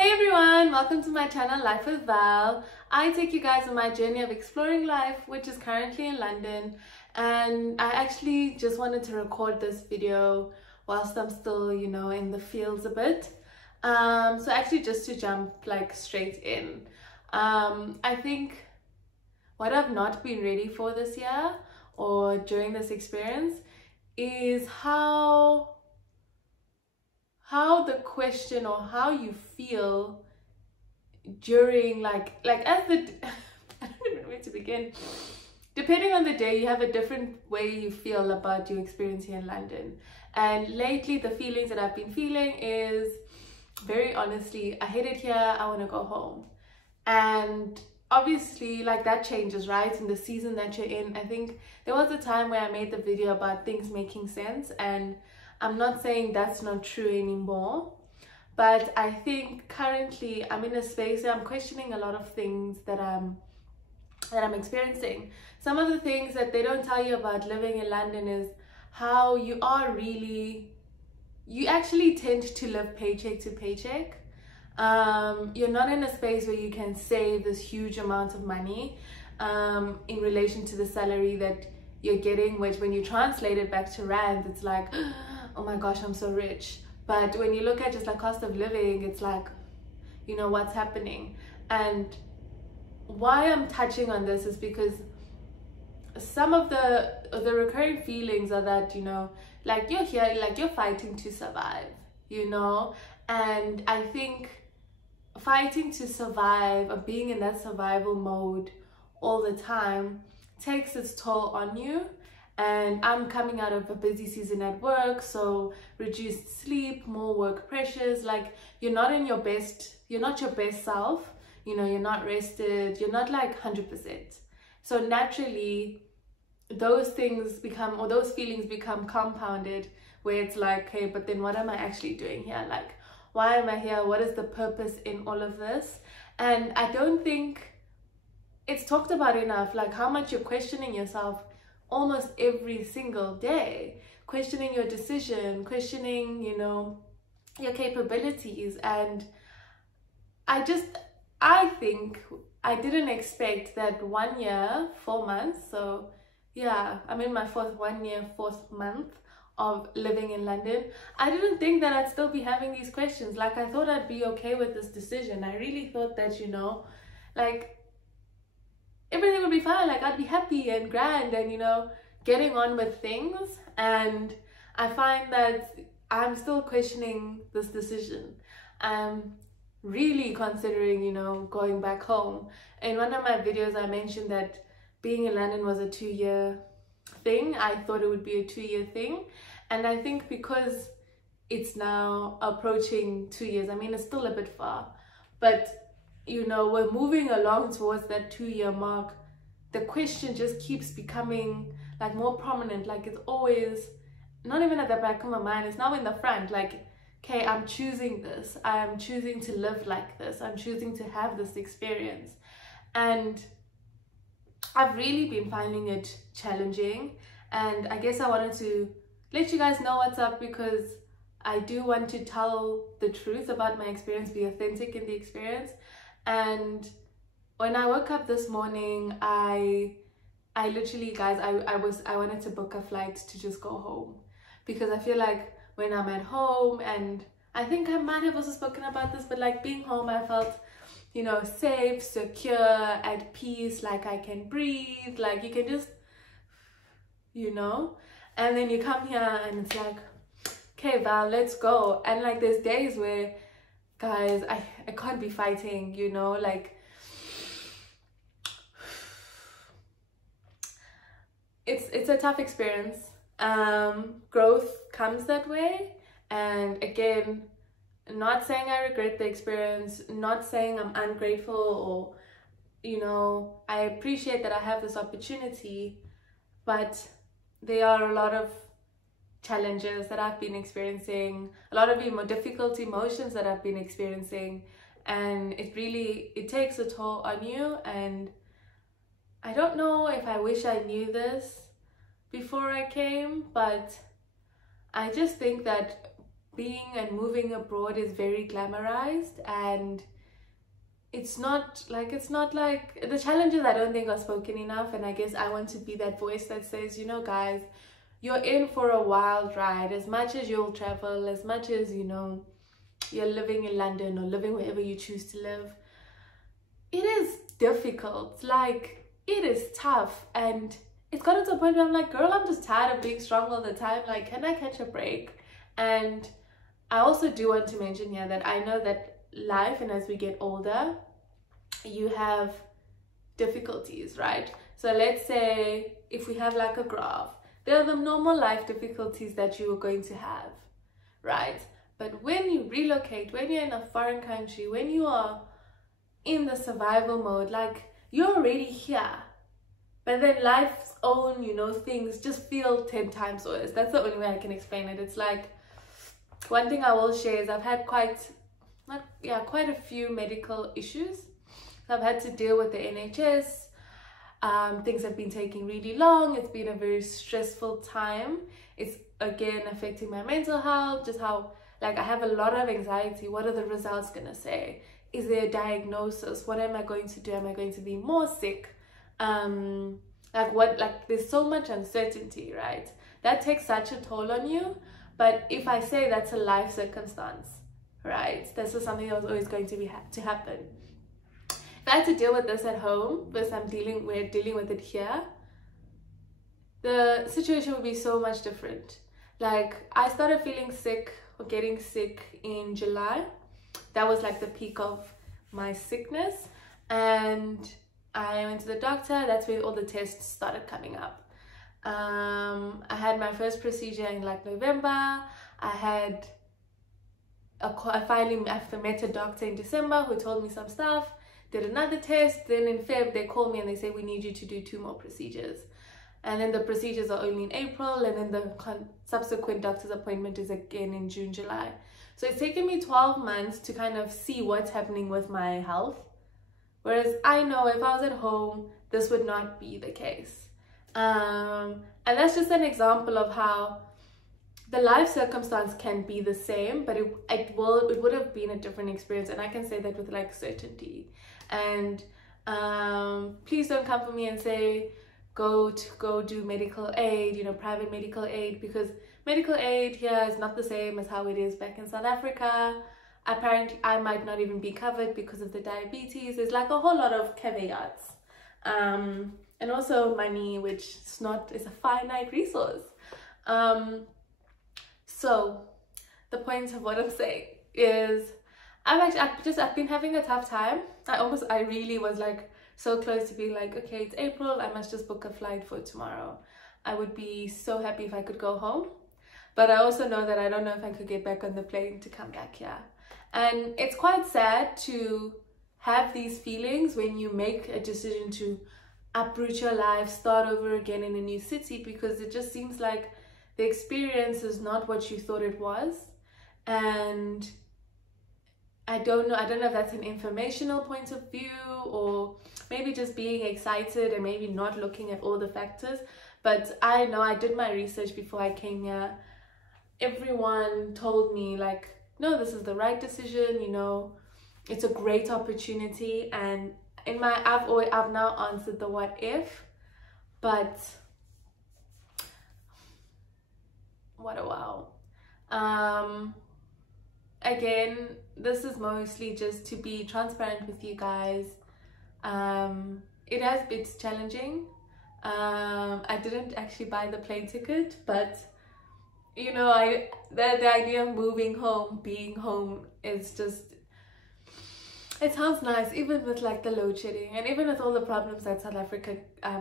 Hey everyone, welcome to my channel Life with Val. I take you guys on my journey of exploring life, which is currently in London, and I actually just wanted to record this video whilst I'm still, in the fields a bit. So actually just to jump straight in. I think what I've not been ready for this year or during this experience is how the question or how you feel during as the I don't even know where to begin. Depending on the day, you have a different way you feel about your experience here in London. And lately the feelings that I've been feeling is, very honestly, I hate it here, I want to go home. And obviously that changes, right? In the season that you're in. I think there was a time where I made the video about things making sense, and I'm not saying that's not true anymore, but I think currently I'm in a space where I'm questioning a lot of things that I'm experiencing. Some of the things that they don't tell you about living in London is how you actually tend to live paycheck to paycheck. You're not in a space where you can save this huge amount of money in relation to the salary that you're getting, which when you translate it back to rand, it's like, oh my gosh, I'm so rich. But when you look at just cost of living, it's like, what's happening. And why I'm touching on this is because some of the recurring feelings are that, you're here, you're fighting to survive, and I think fighting to survive or being in that survival mode all the time takes its toll on you. And I'm coming out of a busy season at work, so reduced sleep, more work pressures, you're not in your best, you're not your best self, you're not rested, you're not 100%. So naturally those things become, or those feelings become compounded, where it's hey, but then what am I actually doing here? Why am I here? What is the purpose in all of this? And I don't think it's talked about enough, how much you're questioning yourself almost every single day, questioning your decision, questioning, your capabilities. And I think I didn't expect that 1 year, 4 months, so yeah, I'm in my one year, fourth month of living in London. I didn't think that I'd still be having these questions. I thought I'd be okay with this decision. I really thought that, everything would be fine, I'd be happy and grand and getting on with things. And I find that I'm still questioning this decision. I'm really considering going back home. In one of my videos I mentioned that being in London was a 2-year thing. I thought it would be a 2-year thing, and I think because it's now approaching 2 years, I mean it's still a bit far, but we're moving along towards that 2-year mark. The question just keeps becoming more prominent. It's always not even at the back of my mind, it's now in the front. Okay, I'm choosing this, I'm choosing to live like this, I'm choosing to have this experience. And I've really been finding it challenging, and I guess I wanted to let you guys know what's up, because I do want to tell the truth about my experience, be authentic in the experience. And when I woke up this morning, I literally, guys, I wanted to book a flight to just go home, because I feel when I'm at home, and I think I might have also spoken about this, but being home, I felt safe, secure, at peace, I can breathe, you can just, and then you come here and it's okay, Val, let's go. And there's days where, guys, I can't be fighting, it's a tough experience. Growth comes that way, and again, not saying I regret the experience, not saying I'm ungrateful, or I appreciate that I have this opportunity, but there are a lot of challenges that I've been experiencing, a lot of more difficult emotions that I've been experiencing, and it takes a toll on you. And I don't know if I wish I knew this before I came, but I just think that being and moving abroad is very glamorized, and it's not like the challenges I don't think are spoken enough. And I guess I want to be that voice that says, you know, guys, you're in for a wild ride. As much as you'll travel, as much as, you know, you're living in London or living wherever you choose to live, it is difficult. Like, it is tough, and it's gotten to a point where I'm like, girl, I'm just tired of being strong all the time. Like, can I catch a break? And I also do want to mention here that I know that life, and as we get older, you have difficulties, right? So let's say if we have like a graph, there are the normal life difficulties that you are going to have, right? But when you relocate, when you're in a foreign country, when you are in the survival mode, like, you're already here, but then life's own, you know, things just feel 10 times worse. That's the only way I can explain it. It's like, one thing I will share is I've had quite a few medical issues. I've had to deal with the NHS. Things have been taking really long. It's been a very stressful time. It's again affecting my mental health, just how, like, I have a lot of anxiety. What are the results gonna say? Is there a diagnosis? What am I going to do? Am I going to be more sick? There's so much uncertainty, right? That takes such a toll on you. But if I say that's a life circumstance, right? That's just something that was always going to happen. If I had to deal with this at home, because we're dealing with it here, the situation would be so much different. Like, I started feeling sick or getting sick in July. That was like the peak of my sickness, and I went to the doctor. That's when all the tests started coming up. I had my first procedure in like November. I finally met a doctor in December who told me some stuff, did another test. Then in Feb they called me and they say, we need you to do 2 more procedures, and then the procedures are only in April, and then the subsequent doctor's appointment is again in June, July. So it's taken me 12 months to kind of see what's happening with my health, whereas I know if I was at home this would not be the case. And that's just an example of how the life circumstance can be the same, but it would have been a different experience, and I can say that with like certainty. And please don't come for me and say go do medical aid, you know, private medical aid, because medical aid here is not the same as how it is back in South Africa. Apparently I might not even be covered because of the diabetes. There's like a whole lot of caveats. And also money, which is a finite resource. So the point of what I'm saying is I've been having a tough time. I really was like so close to being like, okay, it's April, I must just book a flight for tomorrow. I would be so happy if I could go home, but I also know that I don't know if I could get back on the plane to come back here. And it's quite sad to have these feelings when you make a decision to uproot your life, start over again in a new city, because it just seems like the experience is not what you thought it was. And I don't know if that's an informational point of view, or maybe just being excited and maybe not looking at all the factors. But I know I did my research before I came here. Everyone told me like, no, this is the right decision, you know, it's a great opportunity. And I've now answered the what if, but what a wow. Again, this is mostly just to be transparent with you guys. It's challenging. I didn't actually buy the plane ticket, but you know, the idea of moving home, being home, is just, it sounds nice, even with like the load shedding and even with all the problems that South Africa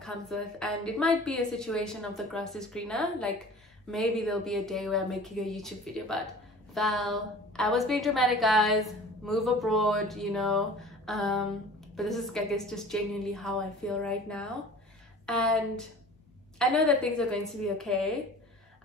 comes with. And it might be a situation of the grass is greener. Like maybe there'll be a day where I'm making a YouTube video about, Val, I was being dramatic, guys, move abroad, you know. But this is, I guess, just genuinely how I feel right now. And I know that things are going to be okay.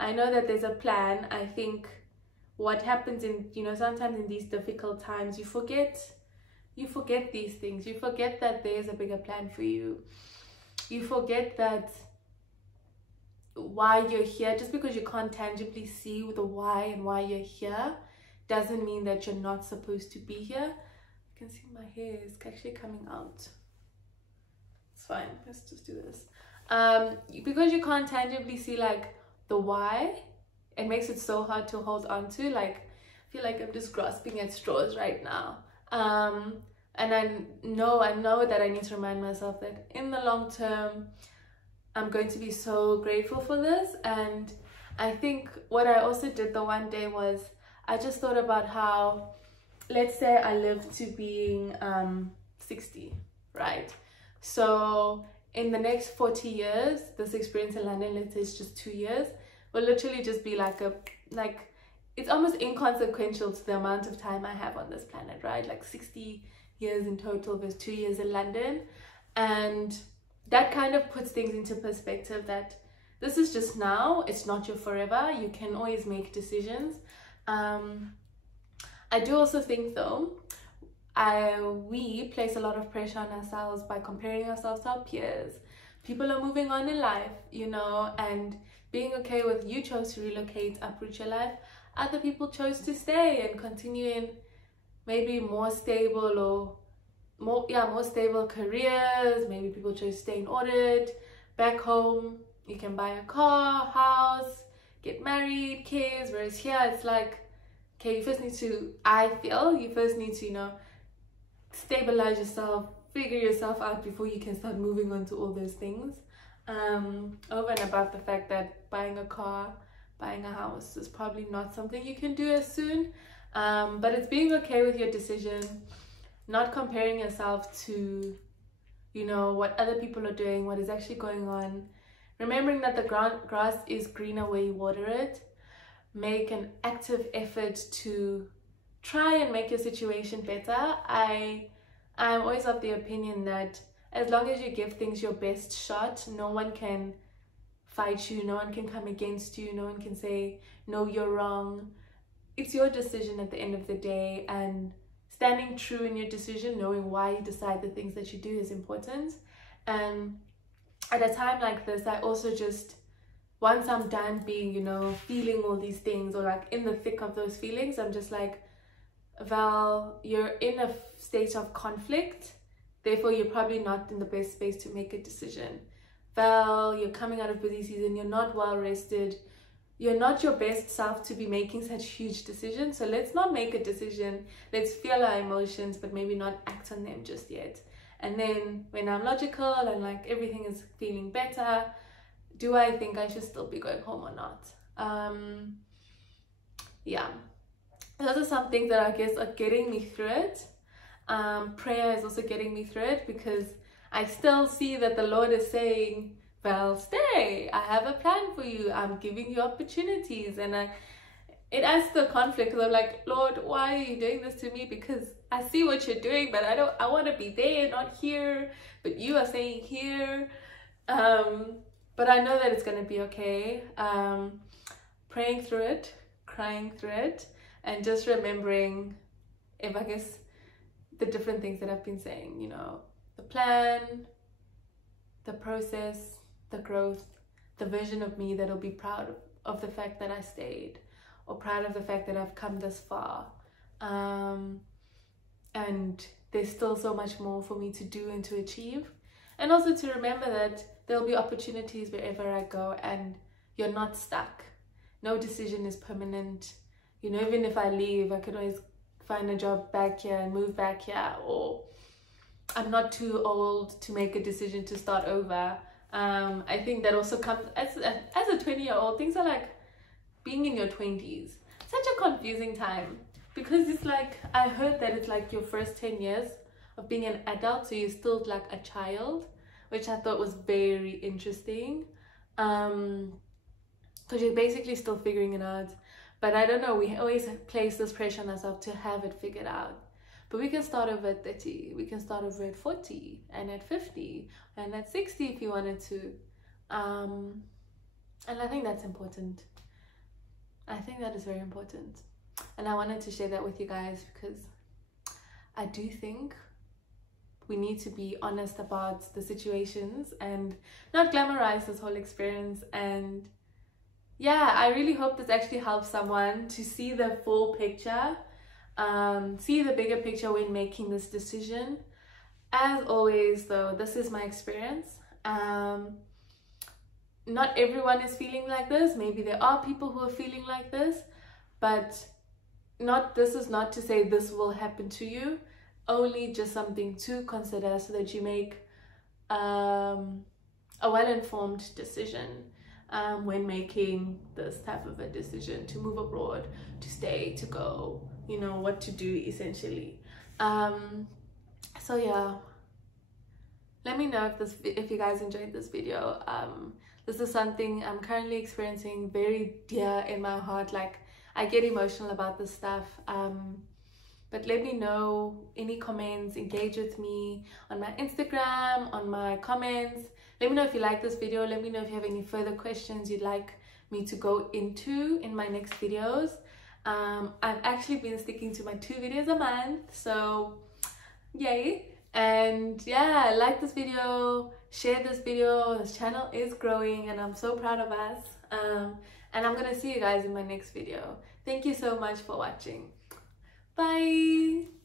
I know that there's a plan. I think what happens in, you know, sometimes in these difficult times, you forget these things. You forget that there's a bigger plan for you. You forget that why you're here. Just because you can't tangibly see the why and why you're here doesn't mean that you're not supposed to be here. You can see my hair is actually coming out. It's fine, let's just do this. Because you can't tangibly see like the why, it makes it so hard to hold on to. Like, I feel like I'm just grasping at straws right now. And I know that I need to remind myself that in the long term, I'm going to be so grateful for this. And I think what I also did the one day was, I just thought about how, let's say I live to being 60, right? So in the next 40 years, this experience in London, let's say it's just 2 years, will literally just be like it's almost inconsequential to the amount of time I have on this planet, right? Like 60 years in total versus 2 years in London. And that kind of puts things into perspective, that this is just now, it's not your forever. You can always make decisions. I do also think though, we place a lot of pressure on ourselves by comparing ourselves to our peers. People are moving on in life, you know, and being okay with, you chose to relocate, uproot your life. Other people chose to stay and continue in maybe more stable or more stable careers. Maybe people chose to stay in audit. Back home, you can buy a car, house, get married, kids. Whereas here, it's like, okay, you first need to, you first need to, you know, stabilize yourself, figure yourself out before you can start moving on to all those things. Over and above the fact that buying a car, buying a house is probably not something you can do as soon. But it's being okay with your decision, not comparing yourself to, you know, what other people are doing, what is actually going on. Remembering that the grass is greener where you water it. Make an active effort to try and make your situation better. I'm always of the opinion that as long as you give things your best shot, no one can fight you, no one can come against you, no one can say, no, you're wrong. It's your decision at the end of the day, and standing true in your decision, knowing why you decide the things that you do is important. And at a time like this, I also just, once I'm done being, you know, feeling all these things, or like in the thick of those feelings, I'm just like, Val, you're in a state of conflict, therefore you're probably not in the best space to make a decision. Val, you're coming out of busy season, you're not well rested, you're not your best self to be making such huge decisions. So let's not make a decision, let's feel our emotions, but maybe not act on them just yet. And then when I'm logical and like everything is feeling better, do I think I should still be going home or not? Yeah, those are some things that I guess are getting me through it. Prayer is also getting me through it, because I still see that the Lord is saying, well, stay, I have a plan for you, I'm giving you opportunities. And it adds to the conflict, because I'm like, Lord, why are you doing this to me? Because I see what you're doing, but I want to be there, not here, but you are saying here. But I know that it's going to be okay. Praying through it, crying through it, and just remembering, if I guess, the different things that I've been saying, you know, the plan, the process, the growth, the version of me that'll be proud of the fact that I stayed, or proud of the fact that I've come this far. And there's still so much more for me to do and to achieve. And also to remember that there'll be opportunities wherever I go, and you're not stuck. No decision is permanent. You know, even if I leave, I could always find a job back here and move back here, or I'm not too old to make a decision to start over. I think that also comes as a 20-year-old, things are like being in your 20s. Such a confusing time, because it's like, I heard that it's like your first 10 years of being an adult, so you're still like a child, which I thought was very interesting, because you're basically still figuring it out. But I don't know, we always place this pressure on ourselves to have it figured out. But we can start over at 30, we can start over at 40, and at 50, and at 60 if you wanted to. And I think that's important. I think that is very important. And I wanted to share that with you guys, because I do think we need to be honest about the situations and not glamorize this whole experience. And yeah, I really hope this actually helps someone to see the full picture, see the bigger picture when making this decision. As always though, this is my experience. Not everyone is feeling like this. Maybe there are people who are feeling like this, but this is not to say this will happen to you, only just something to consider so that you make a well-informed decision when making this type of a decision to move abroad, to stay, to go, you know, what to do essentially. So yeah, let me know if you guys enjoyed this video. This is something I'm currently experiencing very dear in my heart. Like, I get emotional about this stuff. But let me know, any comments, engage with me on my Instagram, on my comments. Let me know if you like this video. Let me know if you have any further questions you'd like me to go into in my next videos. I've actually been sticking to my 2 videos a month, so yay. And yeah, like this video, share this video. this channel is growing and I'm so proud of us. And I'm gonna see you guys in my next video. Thank you so much for watching. Bye.